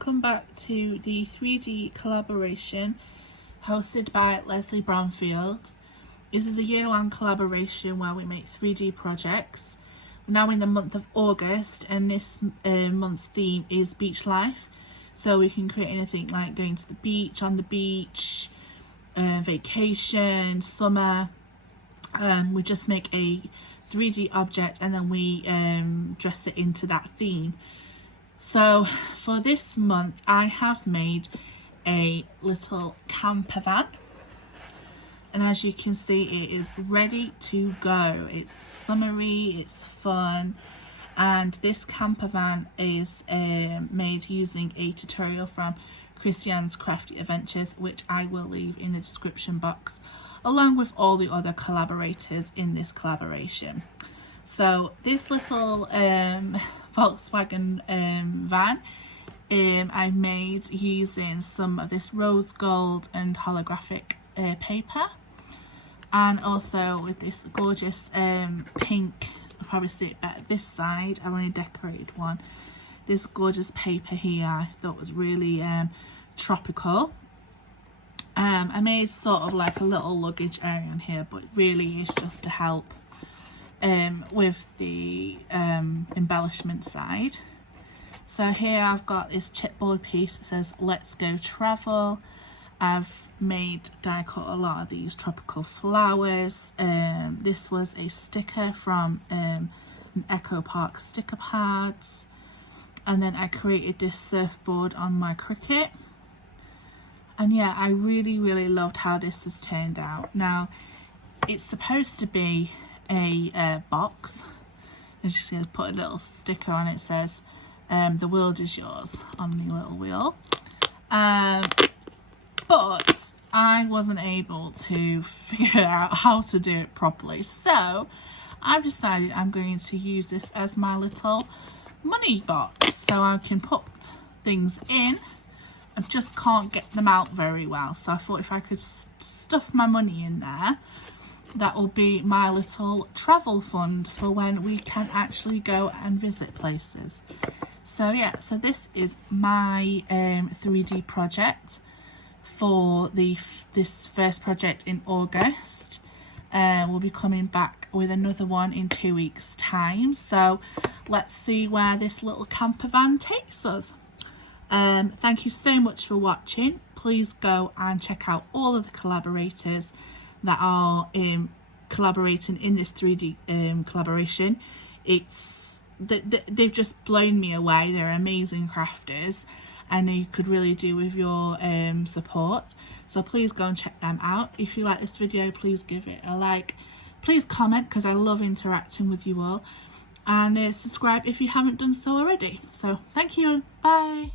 welcome back to the 3D collaboration hosted by Lesley Bromfield. This is a year-long collaboration where we make 3D projects. We're now in the month of August, and this month's theme is beach life. So we can create anything like going to the beach, on the beach, vacation, summer. We just make a 3D object and then we dress it into that theme. So for this month I have made a little camper van, and as you can see it is ready to go. It's summery, it's fun, and this camper van is made using a tutorial from Kristiannes Crafty Adventures, which I will leave in the description box, along with all the other collaborators in this collaboration. So this little Volkswagen van I made using some of this rose gold and holographic paper, and also with this gorgeous pink, I'll probably see it better this side, I've only decorated one, this gorgeous paper here I thought was really tropical. I made sort of like a little luggage area on here, but really it's just to help with the embellishment side. So here I've got this chipboard piece that says let's go travel. I've made die cut a lot of these tropical flowers. This was a sticker from an Echo Park sticker pads, and then I created this surfboard on my Cricut. And yeah, I really loved how this has turned out. Now it's supposed to be a box. It's just going to put a little sticker on it, says the world is yours on the little wheel. But I wasn't able to figure out how to do it properly, so I've decided I'm going to use this as my little money box, so I can put things in. I just can't get them out very well, so I thought if I could stuff my money in there, that will be my little travel fund for when we can actually go and visit places. So yeah, so this is my 3D project for this first project in August. We'll be coming back with another one in 2 weeks time, so let's see where this little camper van takes us. Thank you so much for watching. Please go and check out all of the collaborators that are collaborating in this 3D collaboration. They've just blown me away. They're amazing crafters, and you could really do with your support. So please go and check them out. If you like this video, please give it a like. Please comment, because I love interacting with you all, and subscribe if you haven't done so already. So thank you. Bye.